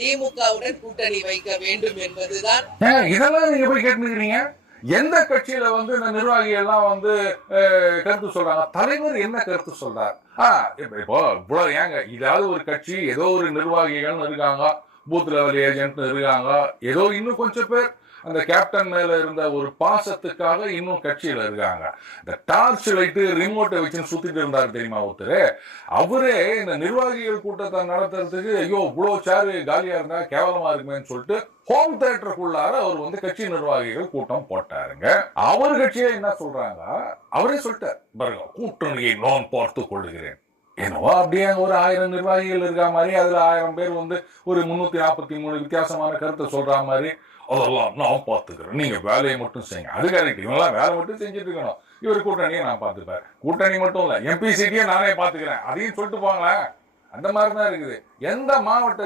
திமுகவுடன் கூட்டணி வைக்க வேண்டும் என்பதுதான். இதெல்லாம் நீங்க போய் கேட்டுக்கிறீங்க. எந்த கட்சியில வந்து இந்த நிர்வாகிகள் எல்லாம் வந்து கருத்து சொல்றாங்க, தலைவர் என்ன கருத்து சொல்றார்? இப்போ இவ்வளவு ஏங்க, இதாவது ஒரு கட்சி ஏதோ ஒரு நிர்வாகிகள் இருக்காங்க, பூத் லெவல் ஏஜென்ட் இருக்காங்க, ஏதோ இன்னும் கொஞ்சம் பேர் அந்த கேப்டன் மேல இருந்த ஒரு பாசத்துக்காக இன்னும் கட்சியில இருக்காங்க. இந்த டார்ச் லைட்டு ரிமோட்டை வச்சு சுத்திட்டு இருந்தாரு தெரியுமா ஒருத்தர், அவரே இந்த நிர்வாகிகள் கூட்டத்தை நடத்துறதுக்கு ஐயோ இவ்வளவு சேரு காலியா இருந்தா கேவலமா இருக்குமேன்னு சொல்லிட்டு ஹோம் தியேட்டருக்குள்ளார அவர் வந்து கட்சி நிர்வாகிகள் கூட்டம் போட்டாருங்க. அவர் கட்சியில என்ன சொல்றாங்க, அவரே சொல்லிட்டார் பாருங்க, கூட்டணியை நான் பார்த்து கொள்ளுகிறேன். என்னவோ அப்படியே ஒரு 1000 நிர்வாகிகள் இருக்கா மாதிரி அதுல 1000 பேர் வந்து ஒரு 343 வித்தியாசமான கருத்தை சொல்ற மாதிரி, அதெல்லாம் நான் பாத்துக்கிறேன், நீங்க வேலையை மட்டும் செய்யுங்க. அது கரெக்ட், இவங்கெல்லாம் வேலை மட்டும் செஞ்சுட்டு இருக்கணும், இவர் கூட்டணியை நான் பாத்துப்பேன். கூட்டணி மட்டும் இல்ல, எம்பி சீட்டையும் நானே பாத்துக்கிறேன், அதையும் சொல்லிட்டு போங்களேன். அந்த மாதிரிதான் இருக்குது. எந்த மாவட்ட